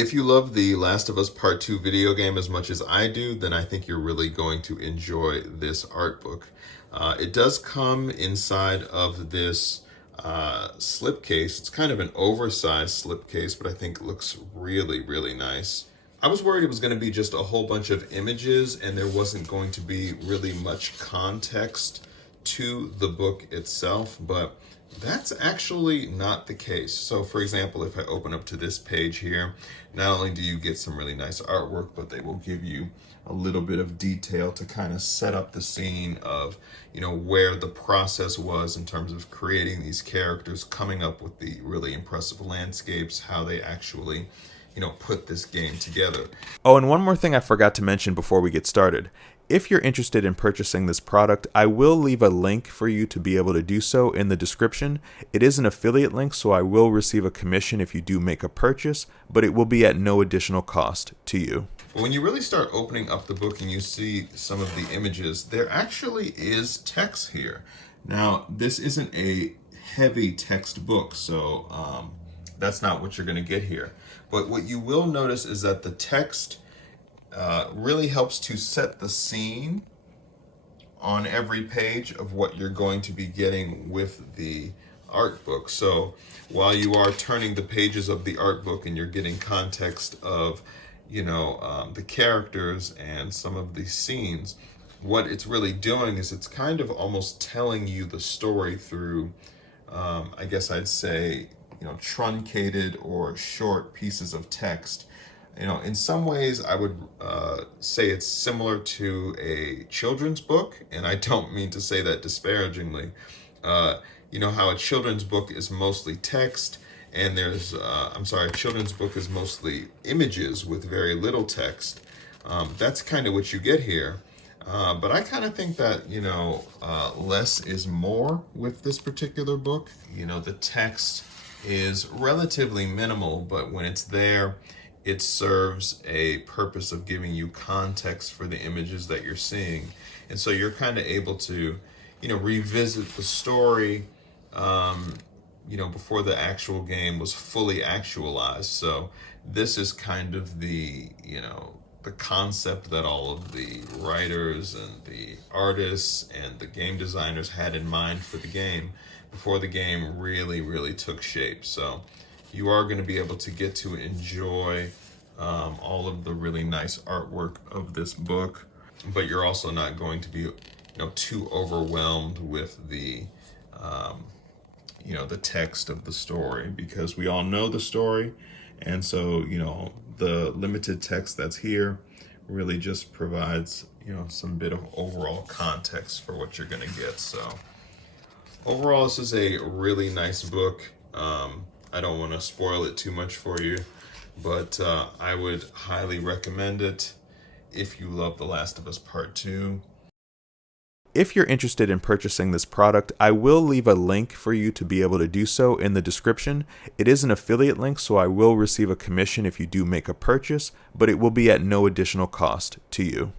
If you love the Last of Us Part 2 video game as much as I do, then I think you're really going to enjoy this art book. It does come inside of this slipcase. It's kind of an oversized slipcase, but I think it looks really, really nice. I was worried it was going to be just a whole bunch of images and there wasn't going to be really much context to the book itself, but that's actually not the case. So for example, if I open up to this page here, not only do you get some really nice artwork, but they will give you a little bit of detail to kind of set up the scene of, where the process was in terms of creating these characters, coming up with the really impressive landscapes, how they actually put this game together. Oh, and one more thing I forgot to mention before we get started. If you're interested in purchasing this product, I will leave a link for you to be able to do so in the description. It is an affiliate link, so I will receive a commission if you do make a purchase, but it will be at no additional cost to you. When you really start opening up the book and you see some of the images, there actually is text here. Now, this isn't a heavy text book, so that's not what you're going to get here. But what you will notice is that the text really helps to set the scene on every page of what you're going to be getting with the art book. So while you are turning the pages of the art book and you're getting context of, the characters and some of the scenes, what it's really doing is it's kind of almost telling you the story through, I guess I'd say, truncated or short pieces of text. In some ways, I would say it's similar to a children's book, and I don't mean to say that disparagingly. How a children's book is mostly text, and a children's book is mostly images with very little text. That's kind of what you get here. But I kind of think that, less is more with this particular book. The text is relatively minimal, but when it's there, it serves a purpose of giving you context for the images that you're seeing. And so you're kind of able to, revisit the story, before the actual game was fully actualized. So this is kind of the concept that all of the writers and the artists and the game designers had in mind for the game before the game really, really took shape. So you are going to be able to get to enjoy all of the really nice artwork of this book, but you're also not going to be, too overwhelmed with the, the text of the story, because we all know the story. And so, the limited text that's here really just provides, some bit of overall context for what you're going to get. So overall, this is a really nice book. I don't want to spoil it too much for you, but I would highly recommend it if you love The Last of Us Part 2. If you're interested in purchasing this product, I will leave a link for you to be able to do so in the description. It is an affiliate link, so I will receive a commission if you do make a purchase, but it will be at no additional cost to you.